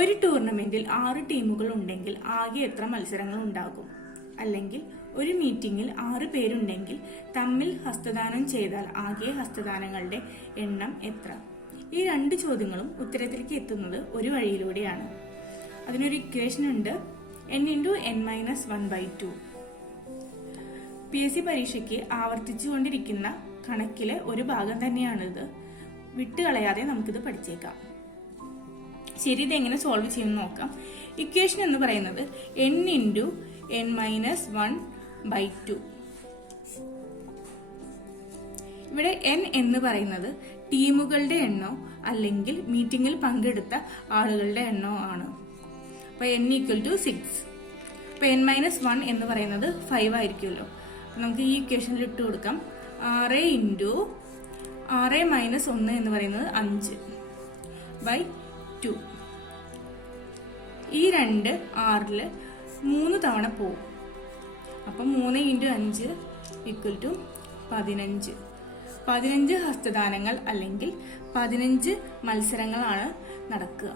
ഒരു ടൂർണമെന്റിൽ 6 ടീമുകൾ ഉണ്ടെങ്കിൽ ആകെ എത്ര മത്സരങ്ങൾ ഉണ്ടാകും? അല്ലെങ്കിൽ ഒരു മീറ്റിംഗിൽ 6 പേരുണ്ടെങ്കിൽ തമ്മിൽ ഹസ്തദാനം ചെയ്താൽ ആകെ ഹസ്തദാനങ്ങളുടെ എണ്ണം എത്ര? ഈ 2 ചോദ്യങ്ങളും ഉത്തരത്തിലേക്ക് എത്തുന്നത് ഒരു വഴിയിലൂടെയാണ്. അതിനൊരു ഇക്വേഷൻ ഉണ്ട്, n×n-1/2. PSC പരീക്ഷയ്ക്ക് ആവർത്തിച്ചുകൊണ്ടിരിക്കുന്ന കണക്കിലെ ഒരു ഭാഗം തന്നെയാണിത്. വിട്ടുകളയാതെ നമുക്കിത് പഠിച്ചേക്കാം. ശരി, ഇതെങ്ങനെ സോൾവ് ചെയ്യുമെന്ന് നോക്കാം. ഇക്വേഷൻ എന്ന് പറയുന്നത് n×n-1/2. ഇവിടെ n എന്ന് പറയുന്നത് ടീമുകളുടെ എണ്ണോ അല്ലെങ്കിൽ മീറ്റിംഗിൽ പങ്കെടുത്ത ആളുകളുടെ എണ്ണോ ആണ്. അപ്പൊ n=6. അപ്പൊ n-1 എന്ന് പറയുന്നത് 5 ആയിരിക്കുമല്ലോ. നമുക്ക് ഈ ഇക്വേഷനിൽ ഇട്ട് കൊടുക്കാം. 6×6-1 എന്ന് പറയുന്നത് 5/2. ഈ 2 6-ൽ 3 തവണ പോവും. അപ്പം 3×5 = 15. 15 ഹസ്തദാനങ്ങൾ അല്ലെങ്കിൽ 15 മത്സരങ്ങളാണ് നടക്കുക.